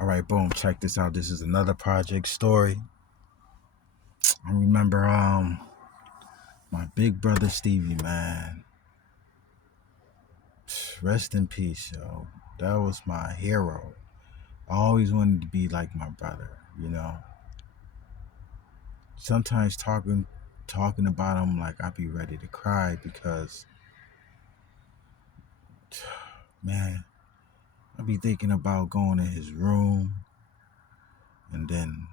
All right, boom. Check this out. This is another project story. I remember my big brother Stevie, man. Rest in peace, yo. That was my hero. I always wanted to be like my brother. Sometimes talking about him, like I'd be ready to cry because man, I'd be thinking about going in his room and then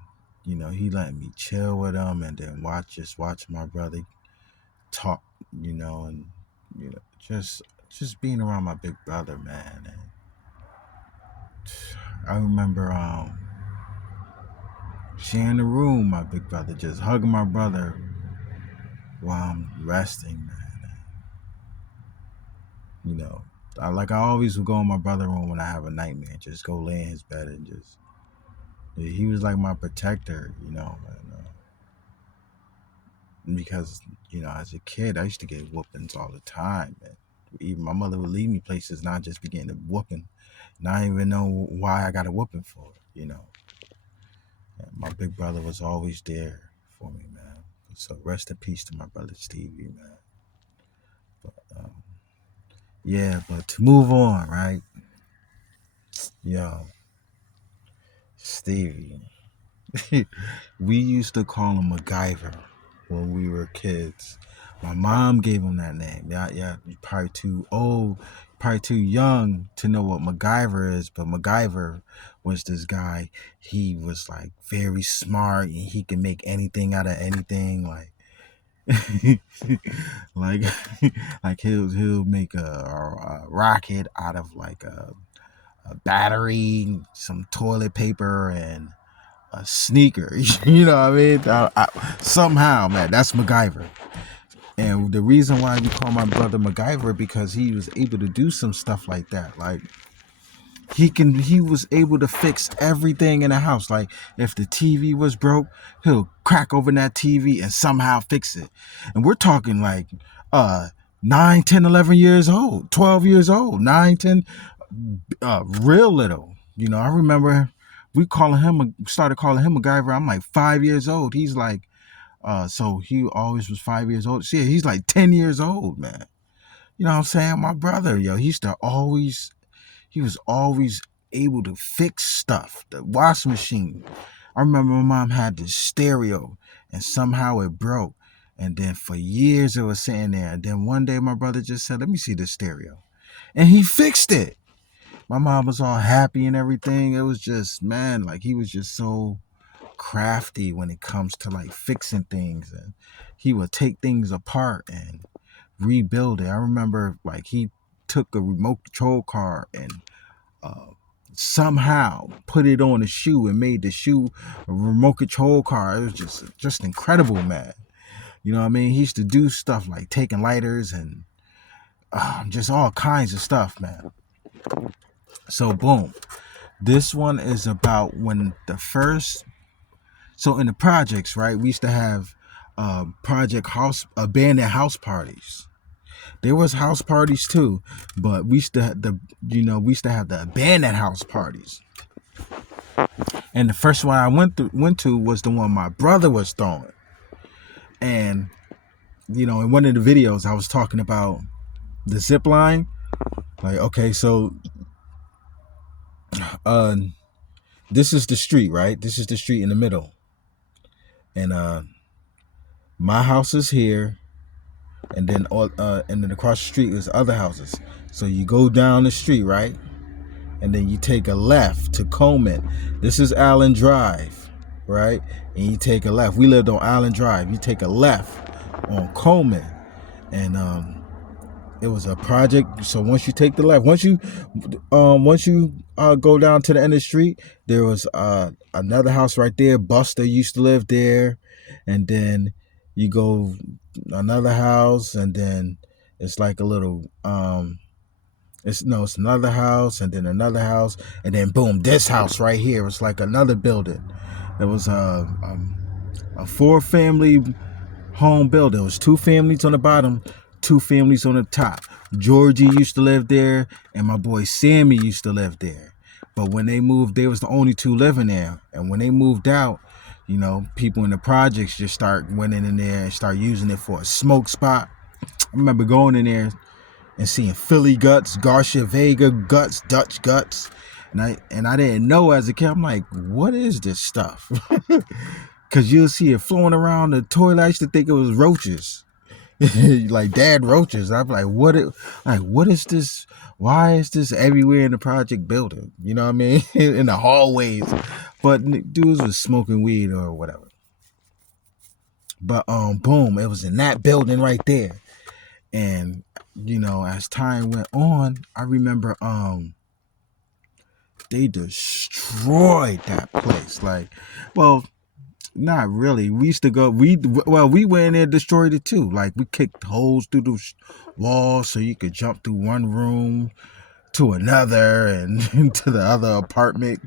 he let me chill with him and then watch my brother talk, and you know, just being around my big brother, man. And I remember sharing the room, my big brother, just hugging my brother while I'm resting, man. I always would go in my brother's room when I have a nightmare, just go lay in his bed and he was like my protector, because as a kid I used to get whoopings all the time, and even my mother would lead me places and I just began to whooping and I didn't even know why I got a whooping for it. And my big brother was always there for me, man. So rest in peace to my brother Stevie, man. But yeah, but to move on, right? Yo, Stevie. We used to call him MacGyver when we were kids. My mom gave him that name. Yeah, you're probably too old, probably too young to know what MacGyver is, but MacGyver was this guy. He was like very smart and he can make anything out of anything. Like like like he'll make a rocket out of like a battery, some toilet paper, and a sneaker. You know what I mean? Somehow, man, that's MacGyver. And the reason why we call my brother MacGyver because he was able to do some stuff like that. Like he was able to fix everything in the house. Like if the TV was broke, he'll crack open that TV and somehow fix it. And we're talking like 9, 10, 11 years old, 12 years old, 9, 10, real little. I remember we started calling him MacGyver. I'm like 5 years old. He's like, so he always was 5 years old. See, he's like 10 years old, man. You know what I'm saying? My brother, yo, he was always able to fix stuff. The washing machine. I remember my mom had this stereo and somehow it broke. And then for years it was sitting there. And then one day my brother just said, let me see the stereo. And he fixed it. My mom was all happy and everything. It was just, man, like he was just so crafty when it comes to like fixing things. And he would take things apart and rebuild it. I remember like he took a remote control car and somehow put it on a shoe and made the shoe a remote control car. It was just incredible, man. You know what I mean? He used to do stuff like taking lighters and just all kinds of stuff, man. So boom, this one is about when so in the projects, right, we used to have abandoned house parties. There was house parties too, but we used to have the abandoned house parties. And the first one I went to was the one my brother was throwing. And in one of the videos I was talking about the zip line. Like, okay, so this is the street, right? This is the street in the middle. And my house is here, and then across the street is other houses. So you go down the street, right? And then you take a left to Coleman. This is Allen Drive, right? And you take a left. We lived on Allen Drive. You take a left on Coleman, and it was a project. So once you take the left, once you go down to the end of the street, there was another house right there. Buster used to live there, and then you go another house, and then it's like a little it's another house, and then another house, and then boom, this house right here. It's like another building. It was a 4-family home building. It was 2 families on the bottom, 2 families on the top. Georgie used to live there, and my boy Sammy used to live there. But when they moved, they was the only two living there. And when they moved out, you know, people in the projects just went in there and start using it for a smoke spot. I remember going in there and seeing Philly guts, Garcia Vega guts, Dutch guts. And I didn't know as a kid. I'm like, what is this stuff? Because you'll see it flowing around the toilet. I used to think it was roaches. Like dad roaches. I'm like, what is this? Why is this everywhere in the project building? You know what I mean? In the hallways. But dudes was smoking weed or whatever. But boom, it was in that building right there. And you know, as time went on, I remember they destroyed that place. Like, well, not really. We used to go. We went in there and destroyed it too. Like we kicked holes through the walls so you could jump through one room to another and to the other apartment.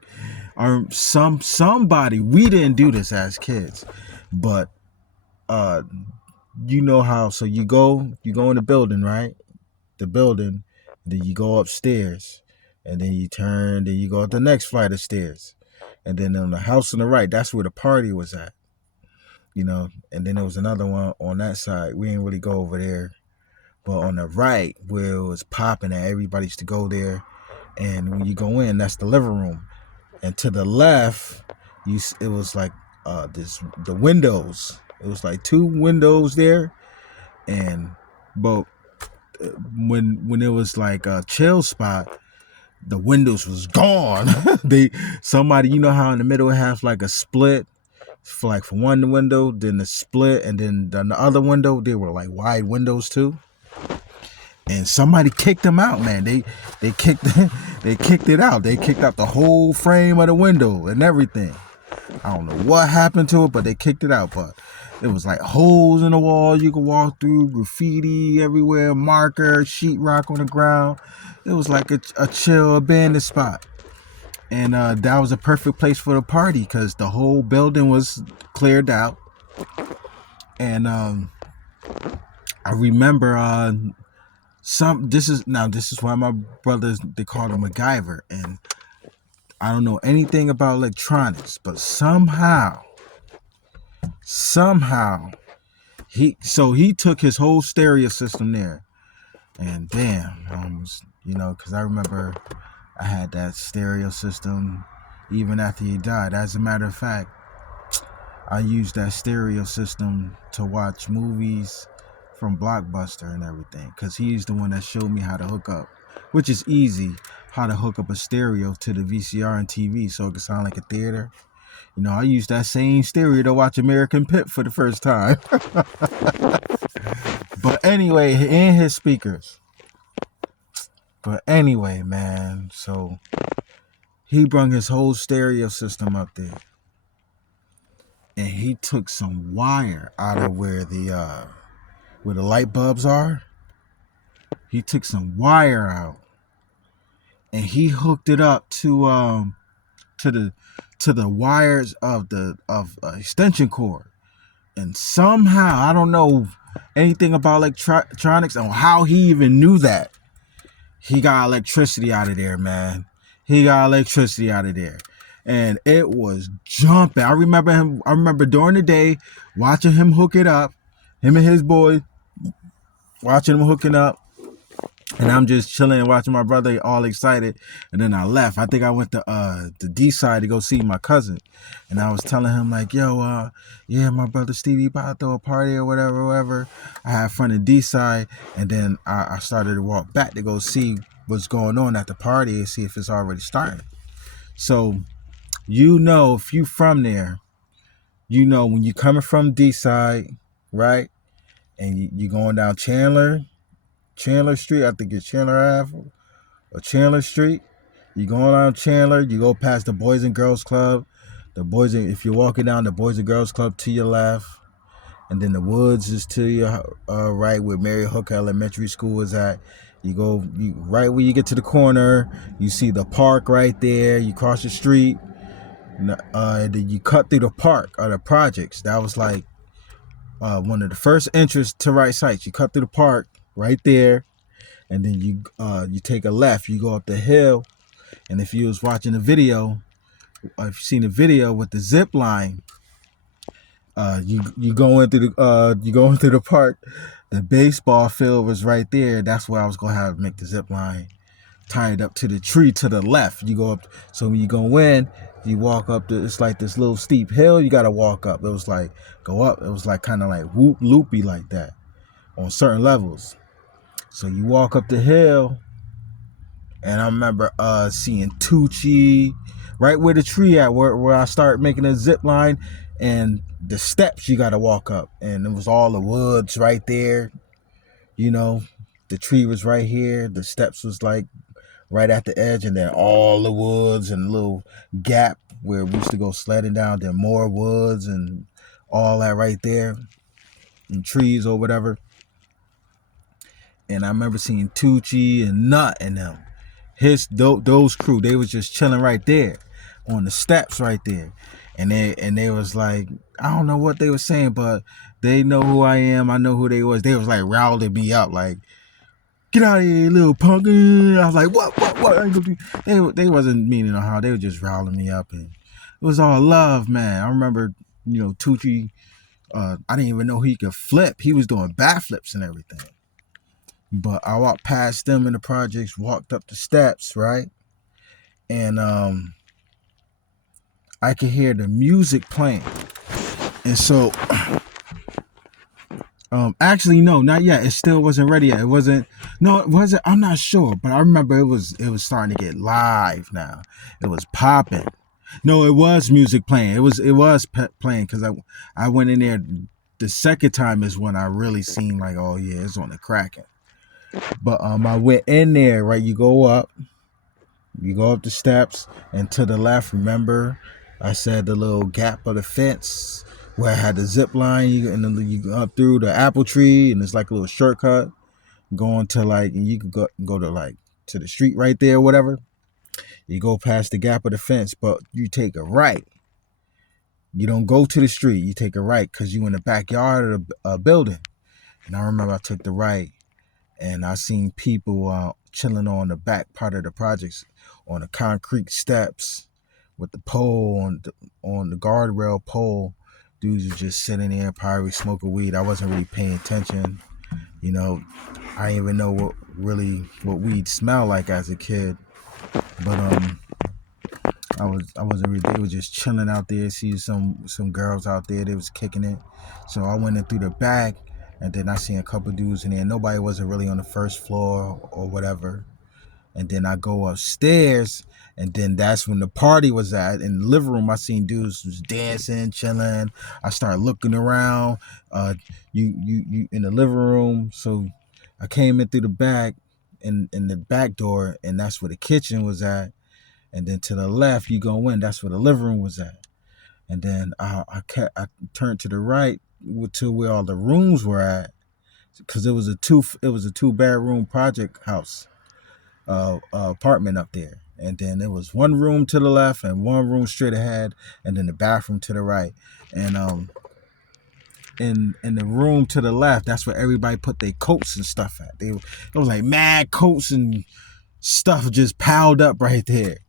Or somebody. We didn't do this as kids, but you know how. So you go in the building, right? The building, then you go upstairs, and then you turn, then you go up the next flight of stairs, and then on the house on the right, that's where the party was at. You know, and then there was another one on that side. We didn't really go over there, but on the right where it was popping, and everybody used to go there. And when you go in, that's the living room, and to the left, it was like the windows. It was like two windows there, and but when it was like a chill spot, the windows was gone. Somebody, you know how in the middle it has like a split, for like for one window, then the split, and then the other window, they were like wide windows too. And somebody kicked them out, man. They kicked they kicked it out. They kicked out the whole frame of the window and everything. I don't know what happened to it, but they kicked it out. But it was like holes in the wall you could walk through, graffiti everywhere, marker, sheetrock on the ground. It was like a chill abandoned spot. And that was a perfect place for the party because the whole building was cleared out. And I remember this is why my brothers, they called him MacGyver. And I don't know anything about electronics, but somehow he took his whole stereo system there. And damn, you know, because I remember I had that stereo system even after he died. As a matter of fact, I used that stereo system to watch movies from Blockbuster and everything, because he's the one that showed me how to hook up, which is easy, how to hook up a stereo to the VCR and TV so it could sound like a theater. You know, I used that same stereo to watch American Pip for the first time. But anyway, in his speakers. But anyway, man, so he brung his whole stereo system up there. And he took some wire out of where the light bulbs are. He took some wire out. And he hooked it up to the wires of extension cord. And somehow, I don't know anything about electronics on how he even knew that. He got electricity out of there, man. He got electricity out of there. And it was jumping. I remember during the day watching him hook it up. Him and his boy watching him hooking up. And I'm just chilling and watching my brother all excited. And then I left. I think I went to the D side to go see my cousin. And I was telling him like, yo, yeah, my brother Stevie about to throw a party or whatever. I had fun in D side. And then I started to walk back to go see what's going on at the party and see if it's already started. So, you know, if you from there, you know when you coming from D side, right? And you going down Chandler Street, I think it's Chandler Ave or Chandler Street. You going down Chandler, you go past the Boys and Girls Club. If you're walking down the Boys and Girls Club to your left, and then the Woods is to your right where Mary Hooker Elementary School is at. You right where you get to the corner, you see the park right there. You cross the street, then you cut through the park or the projects. That was like one of the first entries to Right Sites. You cut through the park right there, and then you take a left. You go up the hill, And if you was watching the video, or if you seen the video with the zip line, you going through the park. The baseball field was right there. That's where I was gonna have make the zip line tied up to the tree to the left. You go up. So when you go in, you walk up. It's like this little steep hill. You gotta walk up. It was like go up. It was like kind of like whoop loopy like that on certain levels. So you walk up the hill, and I remember seeing Tucci right where the tree at, where I start making a zip line, and the steps you gotta walk up, and it was all the woods right there. You know, the tree was right here. The steps was like right at the edge, and then all the woods and a little gap where we used to go sledding down. Then more woods and all that right there, and trees or whatever. And I remember seeing Tucci and Nut and them. Those crew, they was just chilling right there on the steps right there. And they was like, I don't know what they were saying, but they know who I am. I know who they was. They was like rowling me up, like, get out of here, little punk. I was like, what? They wasn't meaning no harm. They were just riling me up, and it was all love, man. I remember, Tucci. I didn't even know he could flip. He was doing backflips and everything. But I walked past them in the projects, walked up the steps, right, and I could hear the music playing, and so. Actually, no, not yet. It still wasn't ready yet. It wasn't. No, it wasn't. I'm not sure, but I remember it was starting to get live now. It was popping. No, it was music playing. It was playing because I went in there. The second time is when I really seen like, oh yeah, it's on the cracking. But I went in there. Right, you go up the steps, and to the left. Remember, I said the little gap of the fence where I had the zip line, and then you go up through the apple tree, and it's like a little shortcut going to like, and you could go to like to the street right there, or whatever. You go past the gap of the fence, but you take a right. You don't go to the street. You take a right because you in the backyard of the building. And I remember I took the right, and I seen people chilling on the back part of the projects on the concrete steps with the pole on the guardrail pole. Dudes were just sitting there, probably smoking weed. I wasn't really paying attention. I didn't even know what weed smelled like as a kid. But I wasn't really. They was just chilling out there. See some girls out there. They was kicking it. So I went in through the back, and then I seen a couple dudes in there. Nobody wasn't really on the first floor or whatever. And then I go upstairs, and then that's when the party was at. In the living room, I seen dudes was dancing, chilling. I started looking around. You in the living room. So I came in through the back, in the back door, and that's where the kitchen was at. And then to the left, you go in. That's where the living room was at. And then I turned to the right to where all the rooms were at, because it was a 2-bedroom project house. Apartment up there, and then there was one room to the left and one room straight ahead, and then the bathroom to the right. And in the room to the left, that's where everybody put their coats and stuff at. It was like mad coats and stuff just piled up right there.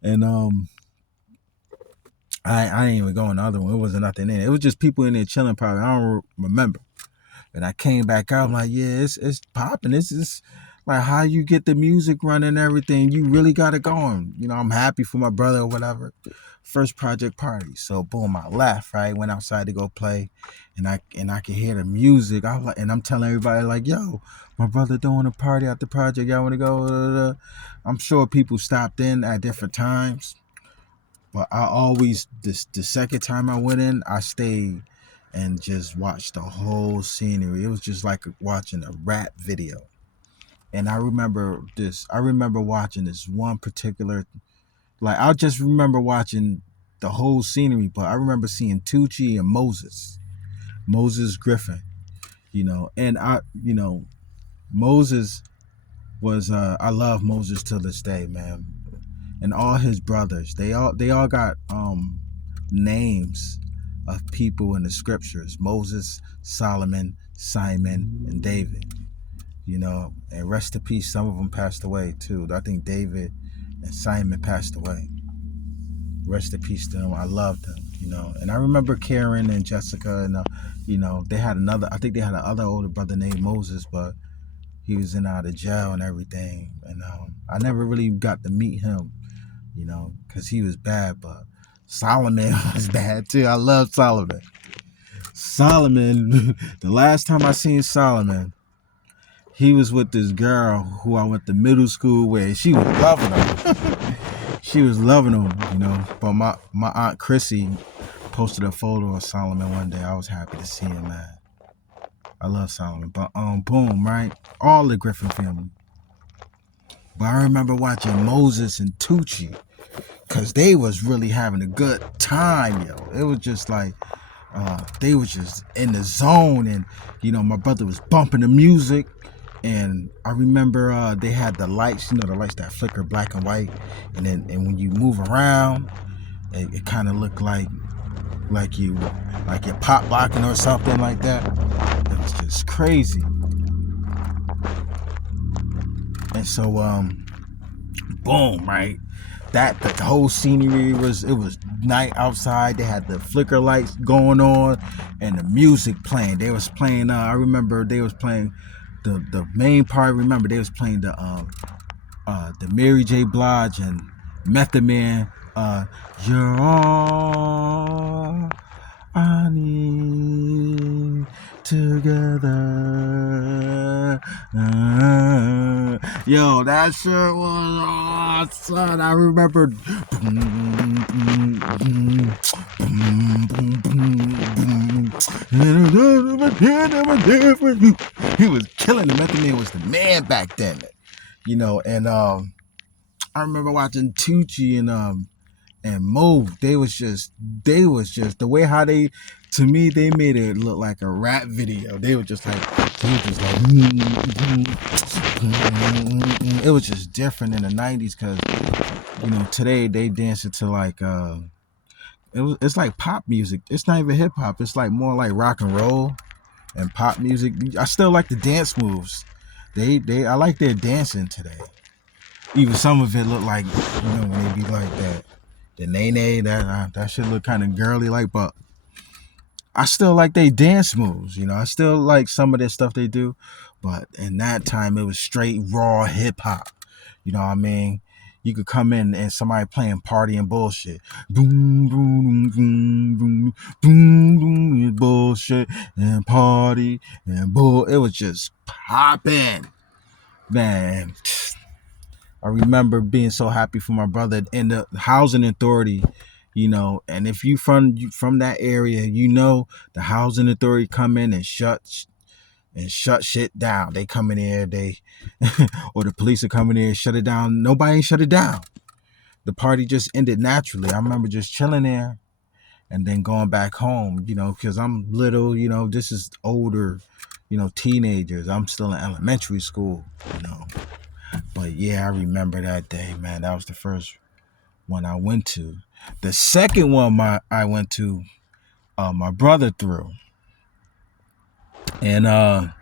And I ain't even go in the other one. It wasn't nothing in it. It was just people in there chilling. Probably I don't remember. And I came back out. I'm like, yeah, it's popping. This is like how you get the music running and everything. You really got it going. I'm happy for my brother or whatever. First project party. So boom, I left, right? Went outside to go play, and I could hear the music. And I'm telling everybody like, yo, my brother doing a party at the project. Y'all want to go? I'm sure people stopped in at different times, but I always the second time I went in, I stayed and just watched the whole scenery. It was just like watching a rap video. And I remember watching this one particular, like, I just remember watching the whole scenery, but I remember seeing Tucci and Moses Griffin, and Moses was, I love Moses till this day, man. And all his brothers, they all got names of people in the scriptures: Moses, Solomon, Simon, and David. And rest in peace. Some of them passed away too. I think David and Simon passed away. Rest in peace to him. I loved him, And I remember Karen and Jessica, and they had another. I think they had another older brother named Moses, but he was in out of jail and everything. And I never really got to meet him, because he was bad. But Solomon was bad too. I love Solomon. Solomon, the last time I seen Solomon, he was with this girl who I went to middle school with. She was loving him. She was loving him, But my aunt Chrissy posted a photo of Solomon one day. I was happy to see him, man. I love Solomon. But boom, right? All the Griffin family. But I remember watching Moses and Tucci, because they was really having a good time, yo. It was just like they was just in the zone, and my brother was bumping the music. And I remember they had the lights, the lights that flicker black and white, and when you move around, it kind of looked like you're pop locking or something like that. It was just crazy. And so boom, right? The whole scenery was night outside. They had the flicker lights going on and the music playing. They was playing I remember they was playing the main part. I remember they was playing the Mary J. Blige and Method Man, You're All I Need Together. Yo, that shit was awesome. I remember. He was killing. The Method Man was the man back then, And I remember watching Tucci and Mo. They was just the way how they, to me, they made it look like a rap video. They were just like, it was just different in the 90s, because today they dance it to like it's like pop music. It's not even hip hop. It's like more like rock and roll and pop music. I still like the dance moves. I like their dancing today. Even some of it look like, when they be like that, the nene, that shit look kind of girly like, but I still like they dance moves. I still like some of their stuff they do, but in that time it was straight raw hip hop. You know what I mean? You could come in and somebody playing party and bullshit. Boom, boom, boom, boom, boom, boom, bullshit and party and bull. It was just popping, man. I remember being so happy for my brother and the housing authority, and if you from that area, the housing authority come in and shut shit down. They come in here, or the police are coming in, shut it down. Nobody shut it down. The party just ended naturally. I remember just chilling there and then going back home, because I'm little, this is older, teenagers. I'm still in elementary school, But yeah, I remember that day, man. That was the first one I went to. The second one I went to, my brother threw. And I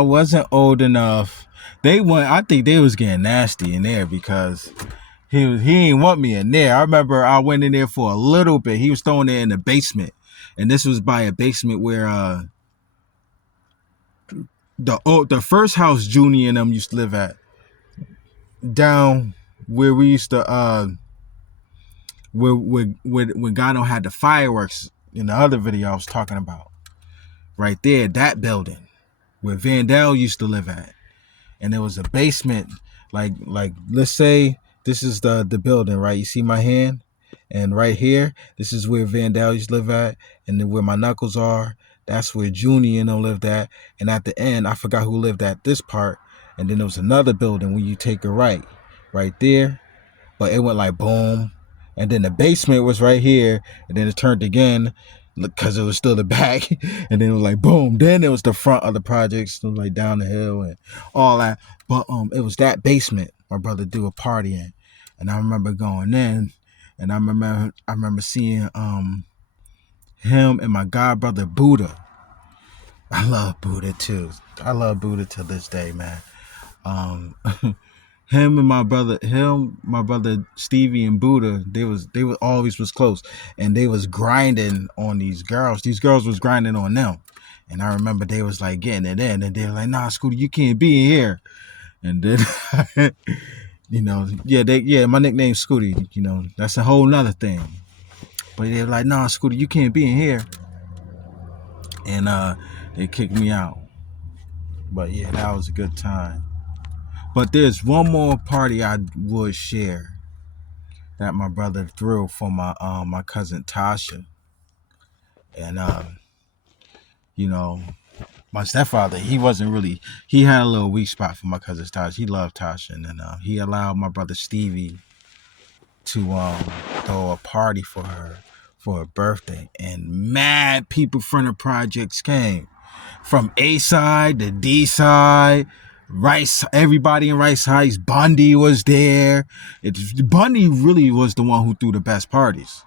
wasn't old enough. I think they was getting nasty in there, because he ain't want me in there. I remember I went in there for a little bit. He was throwing it in the basement. And this was by a basement where the first house Junie and them used to live at, down where we used to when Gano had the fireworks in the other video I was talking about. Right there, that building where Vandal used to live at. And there was a basement, like let's say this is the building, right? You see my hand? And right here, this is where Vandal used to live at, and then where my knuckles are, that's where Junie and them lived at. And at the end, I forgot who lived at this part. And then there was another building when you take a right there. But it went like boom. And then the basement was right here. And then it turned again because it was still the back. And then it was like boom. Then it was the front of the projects, like down the hill and all that. But it was that basement my brother do a party in. And I remember going in, and I remember seeing him and my god brother Buddha. I love Buddha too. I love Buddha to this day, man. my brother Stevie and Buddha, they were always was close, and they was grinding on these girls. These girls was grinding on them, and I remember they was like getting it in, and they were like, "Nah, Scooter, you can't be in here." And then, my nickname's Scooty. That's a whole nother thing. But they were like, "Nah, Scooter, you can't be in here," and they kicked me out. But yeah, that was a good time. But there's one more party I would share that my brother threw for my cousin Tasha, and my stepfather, he had a little weak spot for my cousin Tasha. He loved Tasha, and then he allowed my brother Stevie to throw a party for her for her birthday, and mad people from the projects came from A side to D side. Rice, everybody in Rice Heights. Bundy was there. Bundy really was the one who threw the best parties.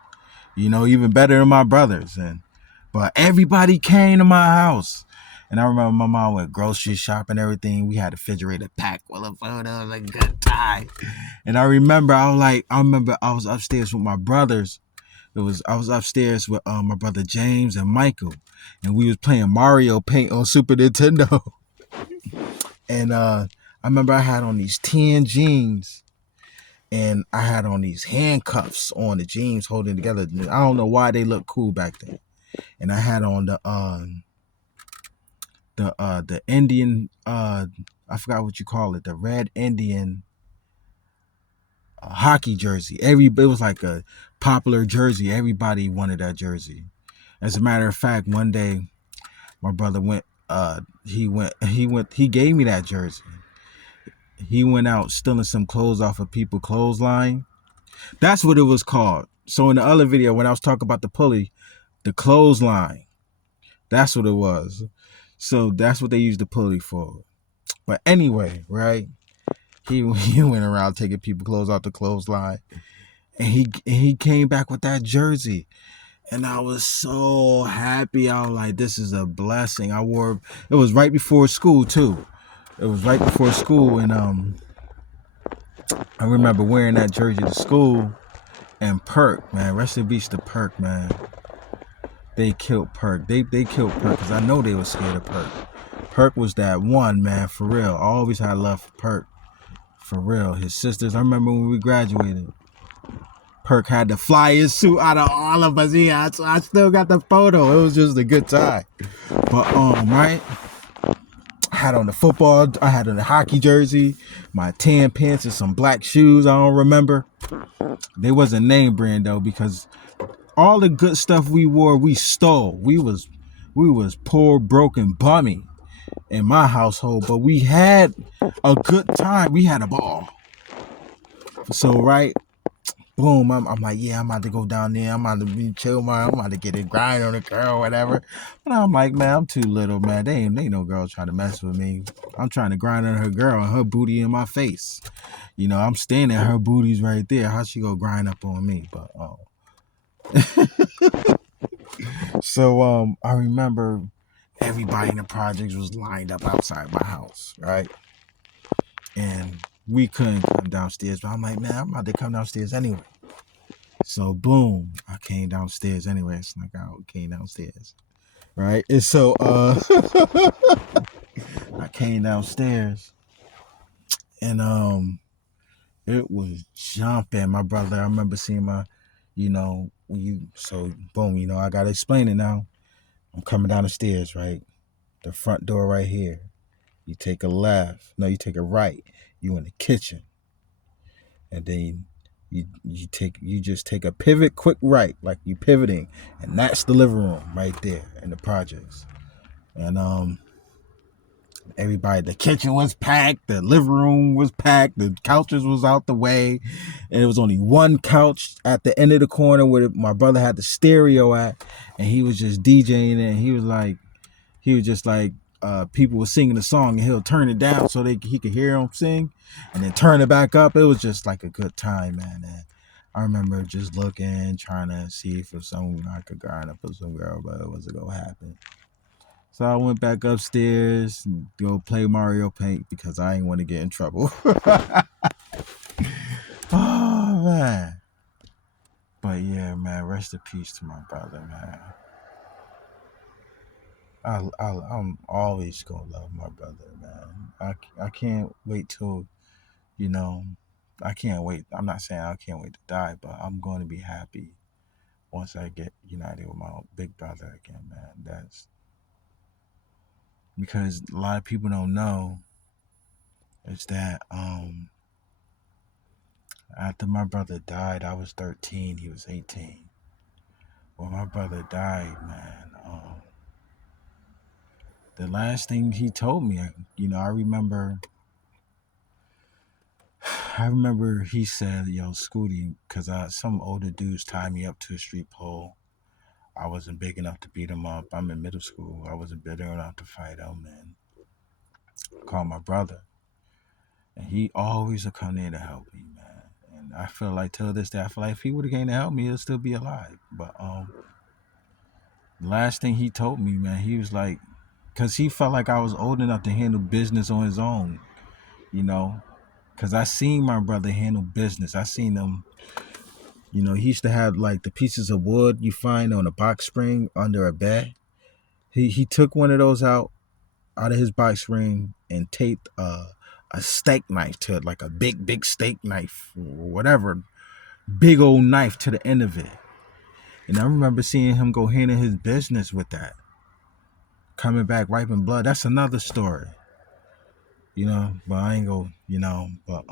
Even better than my brothers. But everybody came to my house. And I remember my mom went grocery shopping and everything. We had a refrigerator packed full of food. It was a good time. And I remember I was upstairs with my brothers. I was upstairs with my brother James and Michael, and we was playing Mario Paint on Super Nintendo. And I remember I had on these tan jeans, and I had on these handcuffs on the jeans holding together. I don't know why they looked cool back then. And I had on the Indian, I forgot what you call it, the red Indian hockey jersey. It was like a popular jersey. Everybody wanted that jersey. As a matter of fact, one day my brother he gave me that jersey. He went out stealing some clothes off of people's clothesline. That's what it was called. So in the other video, when I was talking about the pulley, the clothesline, that's what it was. So that's what they used the pulley for. But anyway, right? He went around taking people's clothes off the clothesline, and he came back with that jersey, and I was so happy. I was like, "This is a blessing." It was right before school too. It was right before school, and I remember wearing that jersey to school. And Perk, man, rest in peace to Perk, man. They killed Perk. They killed Perk because I know they were scared of Perk. Perk was that one, man, for real. I always had love for Perk. For real. His sisters, I remember when we graduated, Perk had the flyest suit out of all of us. Yeah, I still got the photo. It was just a good time. But right? I had on the hockey jersey, my tan pants and some black shoes. I don't remember. They wasn't name brand though, because all the good stuff we wore, we stole. We was poor, broken, bummy in my household, but we had a good time. We had a ball. So right, boom, I'm like, yeah, I'm about to go down there. I'm about to be chill, man. I'm about to get a grind on a girl or whatever. But I'm like, man, I'm too little, man. They ain't no girl trying to mess with me. I'm trying to grind on her girl and her booty in my face. I'm standing, her booty's right there. How she go grind up on me? But so I remember everybody in the projects was lined up outside my house, right? And we couldn't come downstairs, but I'm like, man, I'm about to come downstairs anyway. So boom, I came downstairs anyway. Snuck out, came downstairs, right? And so I came downstairs, and it was jumping, my brother. I remember seeing so boom, I gotta explain it now. I'm coming down the stairs, right? The front door right here. You take a left. No, you take a right. You in the kitchen. And then you just take a pivot quick right, like you pivoting, and that's the living room right there in the projects. And everybody, the kitchen was packed, the living room was packed, the couches was out the way, and it was only one couch at the end of the corner where my brother had the stereo at, and he was just DJing it, and he was just like people were singing the song, and he'll turn it down so he could hear them sing, and then turn it back up. It was just like a good time, man. And I remember just looking, trying to see if I could grind up with some girl, but it wasn't gonna happen. So I went back upstairs and go play Mario Paint because I didn't want to get in trouble. man. But yeah, man, rest in peace to my brother, man. I'm always gonna love my brother, man. I can't wait till, you know, I can't wait. I'm not saying I can't wait to die, but I'm going to be happy once I get united with my big brother again, man. That's because a lot of people don't know is that after my brother died, I was 13, he was 18. When my brother died, man, the last thing he told me, I remember he said, "Yo, Scooty," because some older dudes tied me up to a street pole. I wasn't big enough to beat him up. I'm in middle school. I wasn't big enough to fight him, and I called my brother, and he always would come there to help me, man. And I feel like till this day, I feel like if he would have came to help me, he'll still be alive. But the last thing he told me, man, he was like, because he felt like I was old enough to handle business on his own, you know. Because I seen my brother handle business. I seen him, he used to have like the pieces of wood you find on a box spring under a bed. He took one of those out of his box spring and taped a steak knife to it, like a big steak knife or whatever, big old knife to the end of it. And I remember seeing him go handle his business with that, coming back wiping blood. That's another story, But I ain't go, But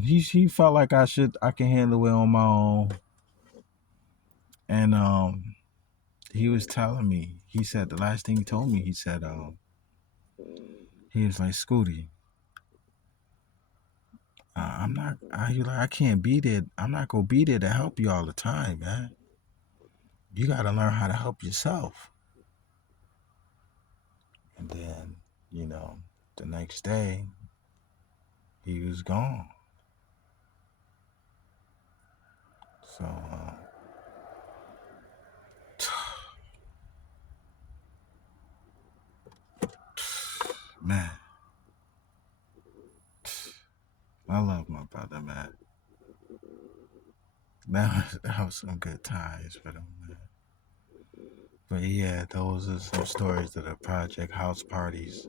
he felt like I can handle it on my own, and he was telling me. He said the last thing he told me. He said he was like, Scooty, I'm not. I can't be there. I'm not gonna be there to help you all the time, man. You gotta learn how to help yourself. And then, the next day he was gone. So, man, I love my brother, man. That was some good times with him, man. But yeah, those are some stories of the project house parties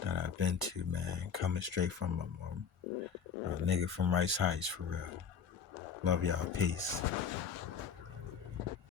that I've been to, man. Coming straight from a nigga from Rice Heights, for real. Love y'all. Peace.